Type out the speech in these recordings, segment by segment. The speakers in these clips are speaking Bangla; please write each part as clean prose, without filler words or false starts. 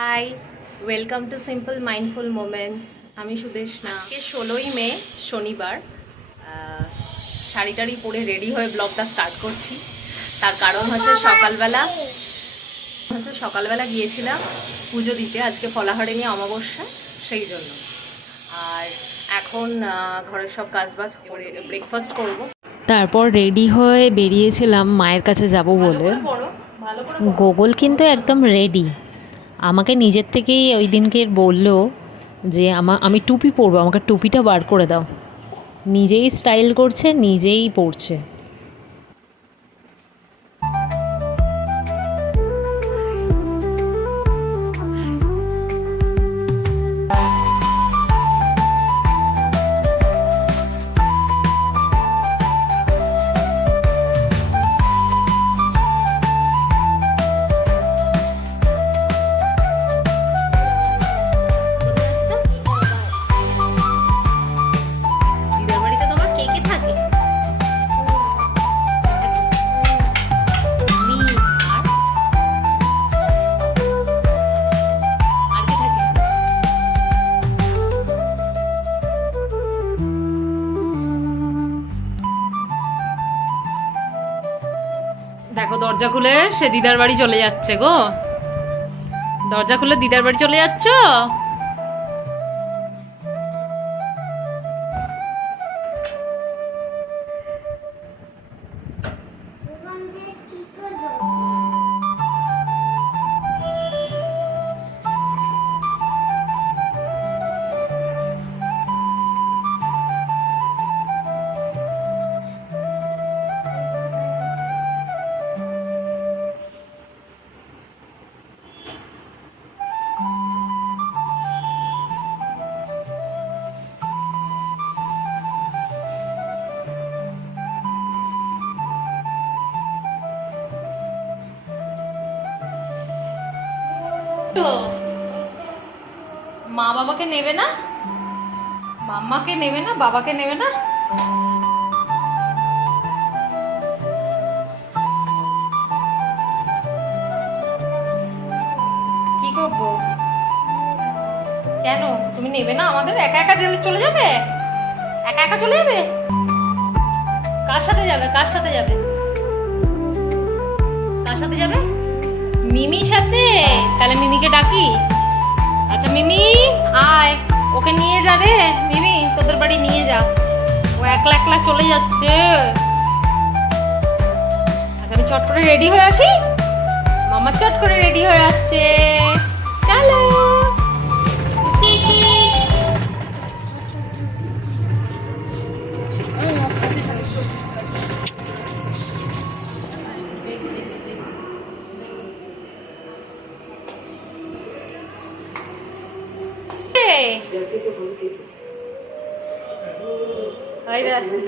High, welcome to simple mindful moments. আমি সুদেশনা। আজকে 16ই মে, শনিবার। শাড়ি টাড়ি পরে রেডি হয়ে ব্লগটা স্টার্ট করছি। তার কারণ হচ্ছে সকালবেলা গিয়েছিলাম পুজো দিতে, আজকে ফলাহারিণী অমাবস্যা, সেই জন্য। আর এখন ঘরের সব কাজবাজ করে ব্রেকফাস্ট করব। তারপর রেডি হয়ে বেরিয়েছিলাম মায়ের কাছে যাব বলে। গোগল কিন্তু একদম রেডি। আমাকে নিজের থেকেই ওই দিনকে বললো যে আমি টুপি পরবো, আমাকে টুপিটা বার করে দাও। নিজেই স্টাইল করছে, নিজেই পরছে। দিদার বাড়িতে তোমার কে কে থাকে? মি আর আর কে থাকে? দেখো, দরজা খুলে সে দিদার বাড়ি চলে যাচ্ছে গো। দরজা খুলে দিদার বাড়ি চলে যাচ্ছ? মা বাবাকে নেবে না? মাম্মাকে নেবে না? বাবাকে নেবে না? কি করবো? কেন তুমি নেবে না আমাদের? একা একা চলে যাবে? একা একা চলে যাবে? কার সাথে যাবে? কার সাথে যাবে? কার সাথে যাবে? মিমির সাথে? তাহলে মিমিকে ডাকি। আচ্ছা মিমি, আয়, ওকে নিয়ে যা রে। মিমি, তোদের বাড়ি নিয়ে যা, ও একলা একলা চলে যাচ্ছে। আচ্ছা আমি চট করে রেডি হয়ে আসি। মামা চট করে রেডি হয়ে আসছে, চলো।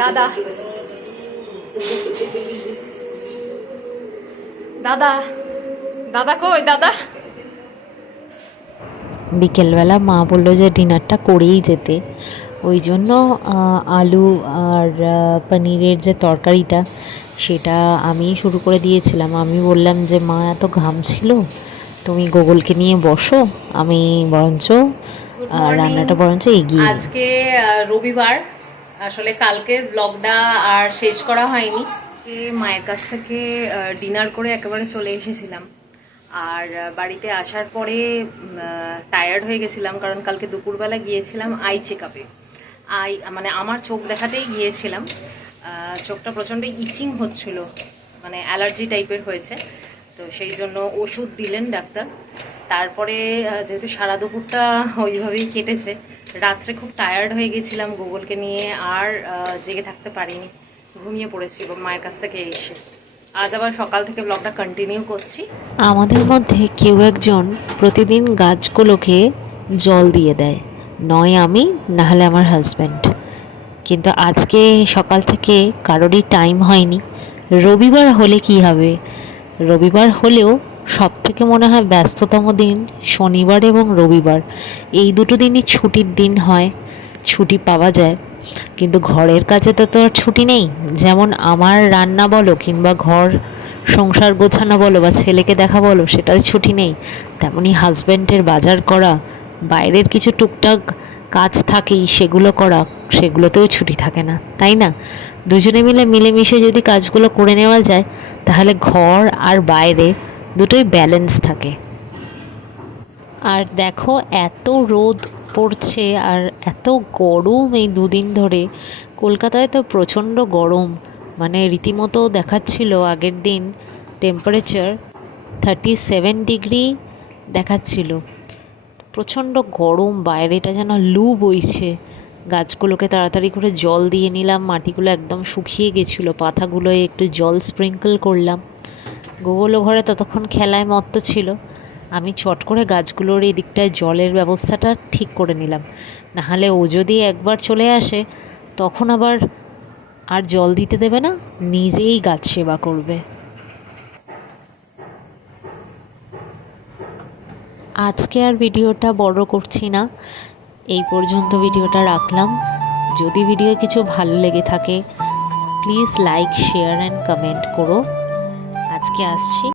দাদা দাদা দাদা কই দাদা? বিকেলবেলা মা বললো যে ডিনারটা করেই যেতে। ওই জন্য আলু আর পনিরের যে তরকারিটা, সেটা আমি শুরু করে দিয়েছিলাম। আমি বললাম যে মা এত ঘাম ছিল, তুমি গোগলকে নিয়ে বসো, আমি বরঞ্চ রান্নাটা বরঞ্চ এগিয়ে নিই। আজকে রবিবার, আসলে কালকের ব্লগটা আর শেষ করা হয়নি। মায়ের কাছ থেকে ডিনার করে একেবারে চলে এসেছিলাম। আর বাড়িতে আসার পরে টায়ার্ড হয়ে গেছিলাম, কারণ কালকে দুপুরবেলা গিয়েছিলাম আই চেক আপে। মানে আমার চোখ দেখাতেই গিয়েছিলাম। চোখটা প্রচণ্ড ইচিং হচ্ছিল, মানে অ্যালার্জি টাইপের হয়েছে। তো সেই জন্য ওষুধ দিলেন ডাক্তার। তারপরে যেহেতু সারা দুপুরটা ওইভাবেই কেটেছে, রাত্রে খুব টায়ার্ড হয়ে গেছিলাম গুগলকে নিয়ে, আর জেগে থাকতে পারিনি, ঘুমিয়ে পড়েছি মায়ের কাছ থেকে এসে। আজ আবার সকাল থেকে ব্লগটা কন্টিনিউ করছি। আমাদের মধ্যে কেউ একজন প্রতিদিন গাছগুলোকে জল দিয়ে দেয়, নয় আমি, নাহলে আমার হাজব্যান্ড। কিন্তু আজকে সকাল থেকে কারোরই টাইম হয়নি। রবিবার হলে কি হবে, রবিবার হলেও সব থেকে মনে হয় ব্যস্ততম দিন শনিবার এবং রবিবার। এই দুটো দিনই ছুটির দিন হয়, ছুটি পাওয়া যায়। কিন্তু ঘরের কাজে তো আর ছুটি নেই। যেমন আমার রান্না বলো কিংবা ঘর সংসার গোছানো বলো বা ছেলেকে দেখা বলো, সেটার ছুটি নেই। তেমনি হাজব্যান্ডের বাজার করা, বাইরের কিছু টুকটাক কাজ থাকেই, সেগুলো করা, সেগুলোতেও ছুটি থাকে না, তাই না? দুজনে মিলে মিলেমিশে যদি কাজগুলো করে নেওয়া যায়, তাহলে ঘর আর বাইরে দুটোই ব্যালেন্স থাকে। আর দেখো, এত রোদ পড়ছে আর এত গরম এই দুদিন ধরে। কলকাতায় তো প্রচণ্ড গরম, মানে রীতিমতো দেখাচ্ছিল আগের দিন টেম্পারেচার 37 ডিগ্রি দেখাচ্ছিল। প্রচণ্ড গরম, বাইরেটা যেন লু বইছে। গাছগুলোকে তাড়াতাড়ি করে জল দিয়ে নিলাম, মাটিগুলো একদম শুকিয়ে গেছিলো, পাতাগুলোয় একটু জল স্প্রিঙ্কল করলাম। গোগলো ঘরে ততক্ষণ খেলায় মত্ত ছিল, আমি চট করে গাছগুলোর এই দিকটায় জলের ব্যবস্থাটা ঠিক করে নিলাম। নাহলে ও যদি একবার চলে আসে, তখন আবার আর জল দিতে দেবে না, নিজেই গাছ সেবা করবে। আজকে আর ভিডিওটা বড় করছি না, এই পর্যন্ত ভিডিওটা রাখলাম। যদি ভিডিও কিছু ভালো লেগে থাকে, please like, share and comment করো। আজকে আসছি।